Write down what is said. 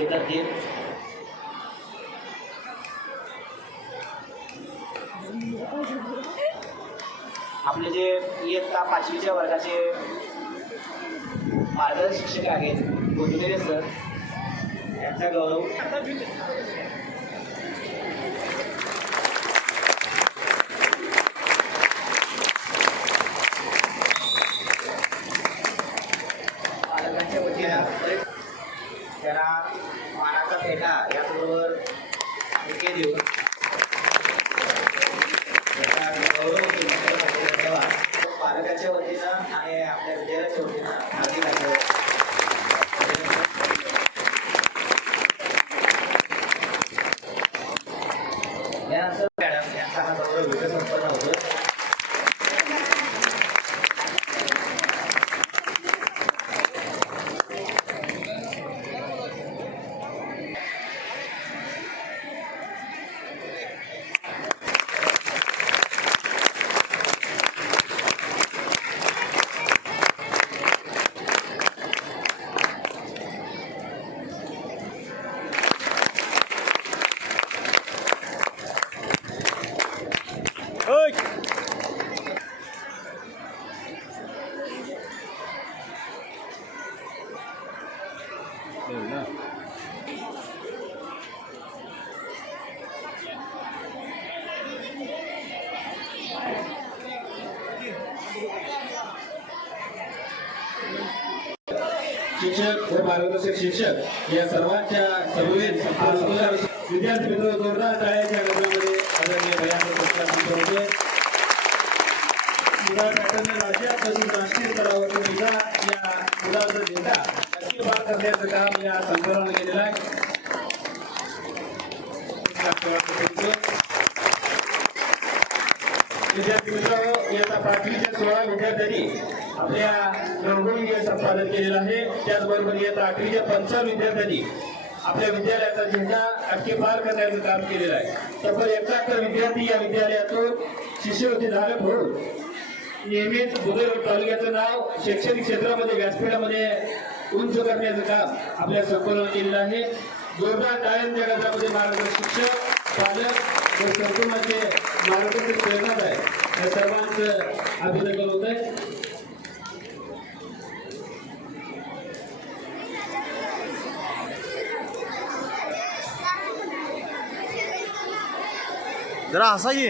ते. करतील आपले जे इयत्ता पाचवीच्या वर्गाचे मार्गदर्शक शिक्षक आहेत गोंदुरे सर यांचा गौरव पालकांच्या वतीनं त्याला मानाचा पेटा याचबरोबर बुके देऊन त्याचा पालकाच्या वतीनं आणि आपल्या विद्यालयाच्या वतीनं हार्दिक अभिनंदन. यानंतर मॅडम यांचा हा गौरव विषय संपन्न होतो शिक्षक हे मार्गदर्शक शिक्षक या सर्वांच्या समवेत विद्यार्थी मित्र जोरदार शाळेच्या गजरामध्ये आदरणीय भयानक पुरस्कार होते. राज्यात तसेच राष्ट्रीय स्तरावर सुद्धा या मुलाचा झेंडा करण्याचं काम या संघानं केलेलं आहे विद्यार्थी मित्र इयत्ता पाचवीच्या सोळा विद्यार्थ्यांनी आपल्या रंगोळी संपादन केलेलं आहे त्याचबरोबर इयत्ता आठवीच्या पंचावन्न विद्यार्थ्यांनी आपल्या विद्यालयाचा झेंडा अटके पार करण्याचं काम केलेलं आहे तब्बल एकाहत्तर विद्यार्थी या विद्यालयातून शिष्यवृत्ती धारक होऊन नेहमीच बुधेरोड तालुक्याचं नाव शैक्षणिक क्षेत्रामध्ये व्यासपीठामध्ये उंच करण्याचं काम आपल्या संपूर्ण केलेलं आहे जोरदार टाळ्यांच्या गटामध्ये मार्गदर्शक शिक्षक पालक व संकुलाचे मार्गदर्शक प्रेरणात आहे या सर्वांचं अभिनंदन होत आहे. जरा हसा की